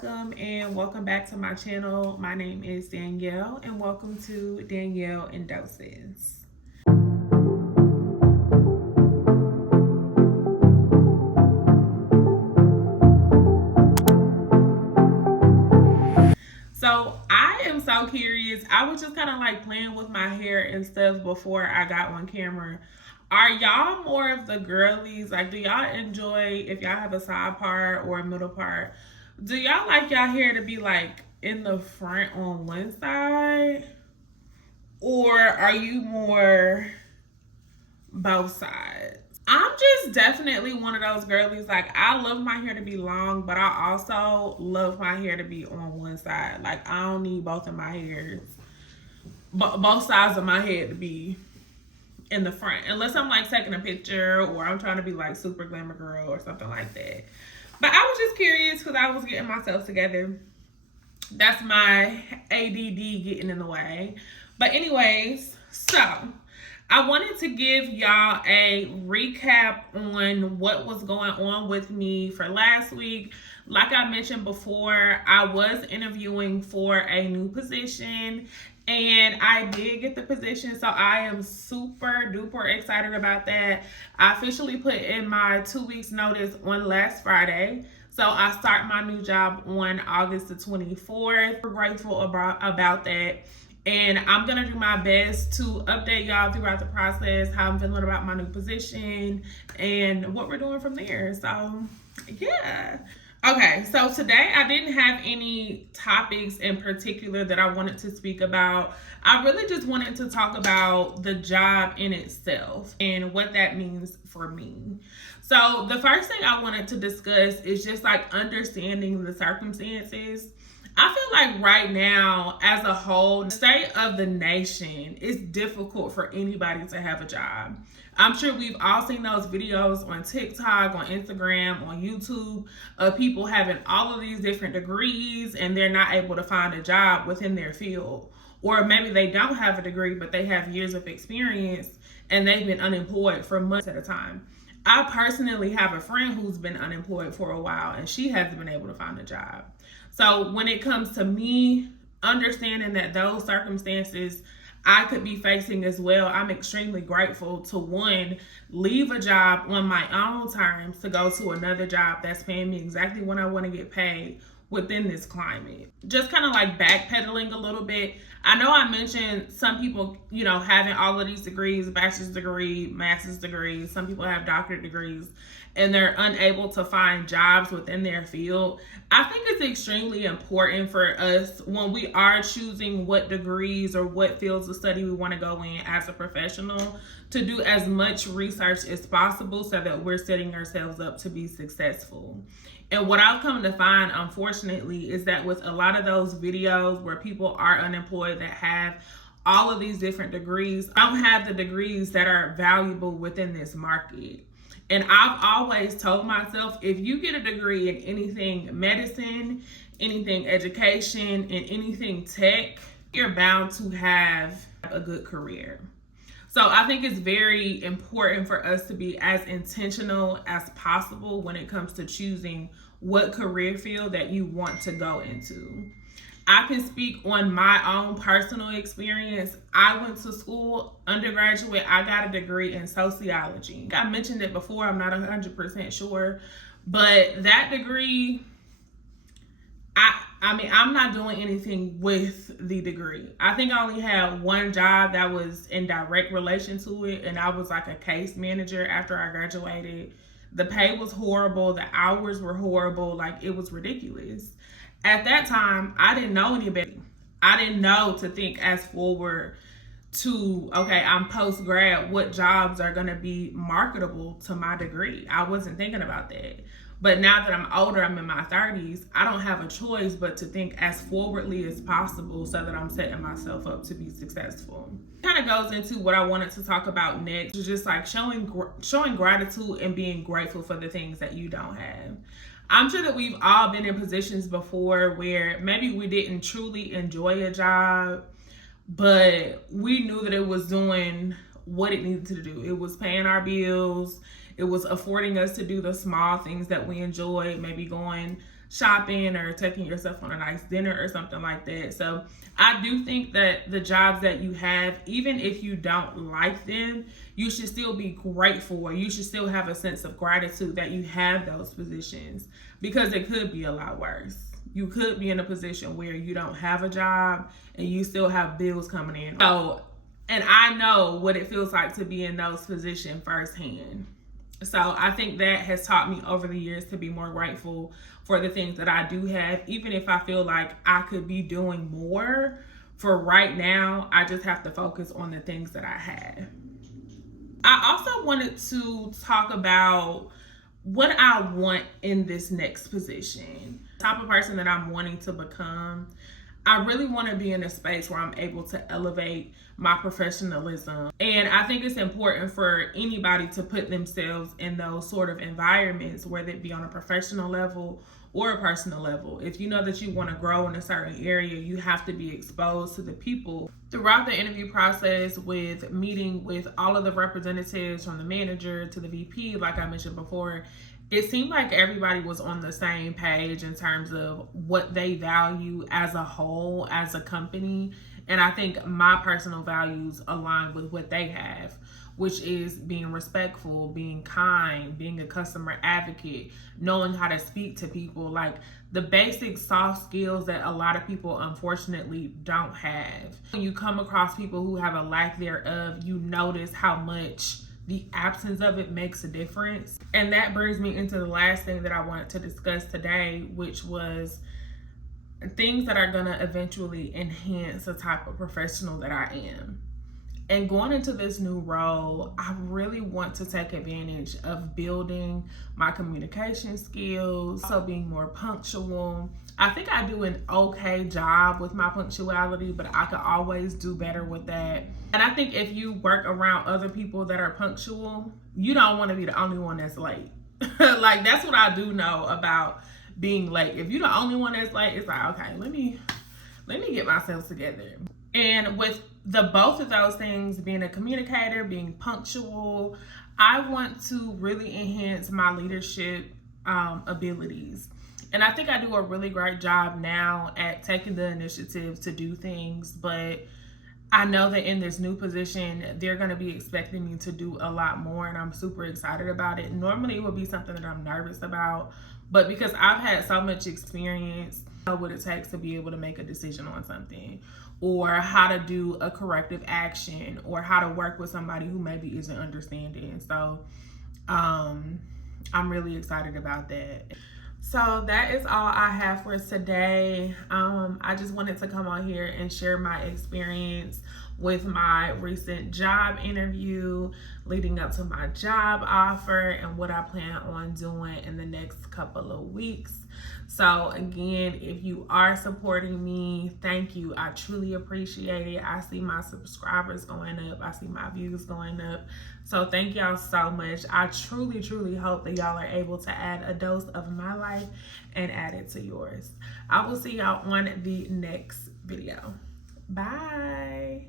Welcome back to my channel. My name is Danielle and welcome to Danielle in Doses. So I am so curious. I was just kind of like playing with my hair and stuff before I got on camera. Are y'all more of the girlies? Like, do y'all enjoy if y'all have a side part or a middle part? Do y'all like y'all hair to be like in the front on one side? Or are you more both sides? I'm just definitely one of those girlies. Like, I love my hair to be long, but I also love my hair to be on one side. Like, I don't need both of my hairs, both sides of my head to be in the front, unless I'm like taking a picture or I'm trying to be like super glamour girl or something like that. But I was just curious because I was getting myself together. That's my ADD getting in the way. But anyways, so I wanted to give y'all a recap on what was going on with me for last week. Like I mentioned before, I was interviewing for a new position and I did get the position. So I am super duper excited about that. I officially put in my 2 weeks notice on last Friday. So I start my new job on August the 24th. We're grateful about that. And I'm going to do my best to update y'all throughout the process, how I'm feeling about my new position and what we're doing from there. So, yeah. Okay, so today I didn't have any topics in particular that I wanted to speak about. I really just wanted to talk about the job in itself and what that means for me. So the first thing I wanted to discuss is just like understanding the circumstances. I feel like right now, as a whole, the state of the nation is difficult for anybody to have a job. I'm sure we've all seen those videos on TikTok, on Instagram, on YouTube of people having all of these different degrees and they're not able to find a job within their field. Or maybe they don't have a degree, but they have years of experience and they've been unemployed for months at a time. I personally have a friend who's been unemployed for a while and she hasn't been able to find a job. So when it comes to me understanding that those circumstances I could be facing as well, I'm extremely grateful to, one, leave a job on my own terms to go to another job that's paying me exactly what I want to get paid within this climate. Just kind of like backpedaling a little bit. I know I mentioned some people, having all of these degrees, bachelor's degree, master's degrees. Some people have doctorate degrees and they're unable to find jobs within their field. I think it's extremely important for us when we are choosing what degrees or what fields of study we want to go in as a professional to do as much research as possible so that we're setting ourselves up to be successful. And what I've come to find, unfortunately, is that with a lot of those videos where people are unemployed that have all of these different degrees, don't have the degrees that are valuable within this market. And I've always told myself, if you get a degree in anything medicine, anything education, and anything tech, you're bound to have a good career. So I think it's very important for us to be as intentional as possible when it comes to choosing what career field that you want to go into. I can speak on my own personal experience. I went to school, undergraduate, I got a degree in sociology. I mentioned it before, I'm not 100% sure, but that degree, I'm not doing anything with the degree. I think I only had one job that was in direct relation to it, and I was like a case manager after I graduated. The pay was horrible, the hours were horrible, like it was ridiculous. At that time, I didn't know any better. I didn't know to think as forward to, okay, I'm post-grad, what jobs are gonna be marketable to my degree? I wasn't thinking about that. But now that I'm older, I'm in my 30s, I don't have a choice but to think as forwardly as possible so that I'm setting myself up to be successful. It kind of goes into what I wanted to talk about next, just like showing gratitude and being grateful for the things that you don't have. I'm sure that we've all been in positions before where maybe we didn't truly enjoy a job, but we knew that it was doing what it needed to do. It was paying our bills. It was affording us to do the small things that we enjoy, maybe going shopping or taking yourself on a nice dinner or something like that. So I do think that the jobs that you have, even if you don't like them, you should still be grateful, or you should still have a sense of gratitude that you have those positions, because it could be a lot worse. You could be in a position where you don't have a job and you still have bills coming in. So, and I know what it feels like to be in those positions firsthand. So I think that has taught me over the years to be more grateful for the things that I do have, even if I feel like I could be doing more. For right now, I just have to focus on the things that I have. I also wanted to talk about what I want in this next position. The type of person that I'm wanting to become. I really want to be in a space where I'm able to elevate my professionalism. And I think it's important for anybody to put themselves in those sort of environments, whether it be on a professional level or a personal level. If you know that you want to grow in a certain area, you have to be exposed to the people. Throughout the interview process, with meeting with all of the representatives, from the manager to the VP, like I mentioned before, it seemed like everybody was on the same page in terms of what they value as a whole, as a company. And I think my personal values align with what they have, which is being respectful, being kind, being a customer advocate, knowing how to speak to people, like the basic soft skills that a lot of people unfortunately don't have. When you come across people who have a lack thereof, you notice how much the absence of it makes a difference. And that brings me into the last thing that I wanted to discuss today, which was things that are gonna eventually enhance the type of professional that I am. And going into this new role, I really want to take advantage of building my communication skills, also being more punctual. I think I do an okay job with my punctuality, but I could always do better with that. And I think if you work around other people that are punctual, you don't want to be the only one that's late. Like, that's what I do know about being late. If you're the only one that's late, it's like, okay, let me get myself together. And with the both of those things, being a communicator, being punctual, I want to really enhance my leadership abilities. And I think I do a really great job now at taking the initiative to do things, but I know that in this new position, they're going to be expecting me to do a lot more, and I'm super excited about it. Normally, it would be something that I'm nervous about, but because I've had so much experience, I know what it takes to be able to make a decision on something, or how to do a corrective action, or how to work with somebody who maybe isn't understanding. So I'm really excited about that. So that is all I have for today. I just wanted to come on here and share my experience with my recent job interview, leading up to my job offer, and what I plan on doing in the next couple of weeks. So again, if you are supporting me, thank you. I truly appreciate it. I see my subscribers going up. I see my views going up. So thank y'all so much. I truly, truly hope that y'all are able to add a dose of my life and add it to yours. I will see y'all on the next video. Bye.